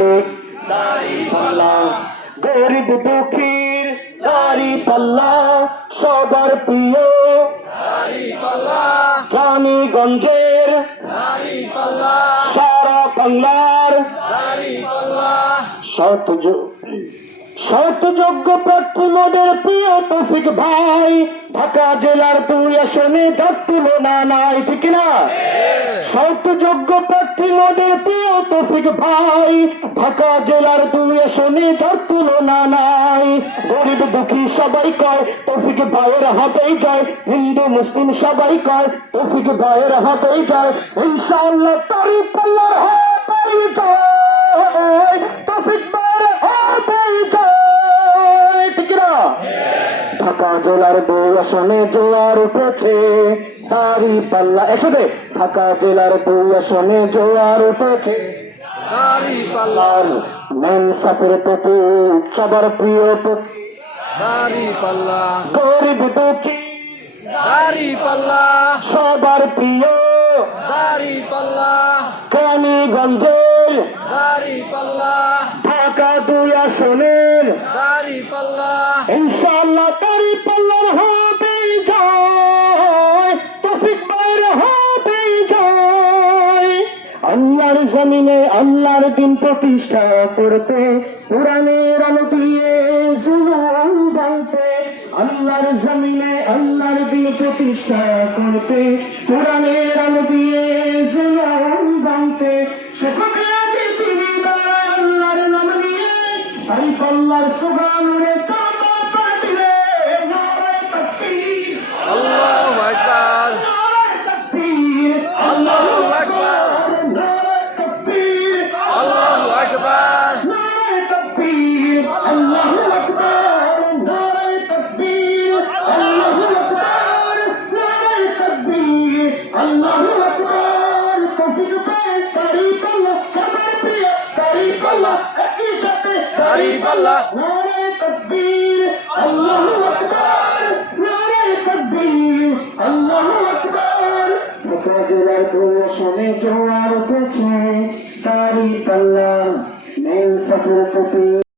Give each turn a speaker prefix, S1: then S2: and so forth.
S1: পড়তে দাড়ি পাল্লা। গরিব দুঃখীর দাড়ি পাল্লা সবার প্রিয় রানীগঞ্জের সারা বাংলার শতয শতযোগ্য প্রার্থী মোদের প্রিয় তৌফিক ভাই ঢাকা জেলার দুই আসনে তার তুলনা নাই ঠিক না শতযোগ্য মোদের প্রিয় তফিক ভাই, ঢাকা জেলার দুই আসনে তার তুলনা নাই। গরিব দুঃখী সবাই কয়, তফিক ভাইয়ের হাতেই যায় হিন্দু, মুসলিম সবাই কয়, তফিক ভাইয়ের হাতেই যায় ইনশাআল্লাহ তারি পাল্লার হাতেই যায় জেলার দুই আসনে জোয়ার উঠেছে তারি পাল্লা একসাথে ঢাকা জেলার দুই আসনে জোয়ার উঠেছে।
S2: পাল্লা
S1: মেন সাফের প্রিয়
S2: দাড়ি পাল্লা দাড়ি পাল্লা
S1: সবার প্রিয়।
S2: দাড়ি পাল্লা
S1: কেরানীগঞ্জের
S2: দাড়ি পাল্লা
S1: ঢাকা দুই আসনের।
S2: দাড়ি পাল্লা
S1: ইনশাআল্লাহ তারি পাল্লার যায় আল্লাহর জমিনে আল্লাহর দিন প্রতিষ্ঠা করতে, কোরআনের আলো দিয়ে আল্লাহর জমিনে আল্লাহর দিন প্রতিষ্ঠা করতে, কোরআনের আলো দিয়ে আল্লাহর নাম নিয়ে
S2: দাড়ি পাল্লা
S1: নারে তকবীর আল্লাহু আকবার নারে তকবীর আল্লাহু আকবার উঠেছে মেন সফর প্রতি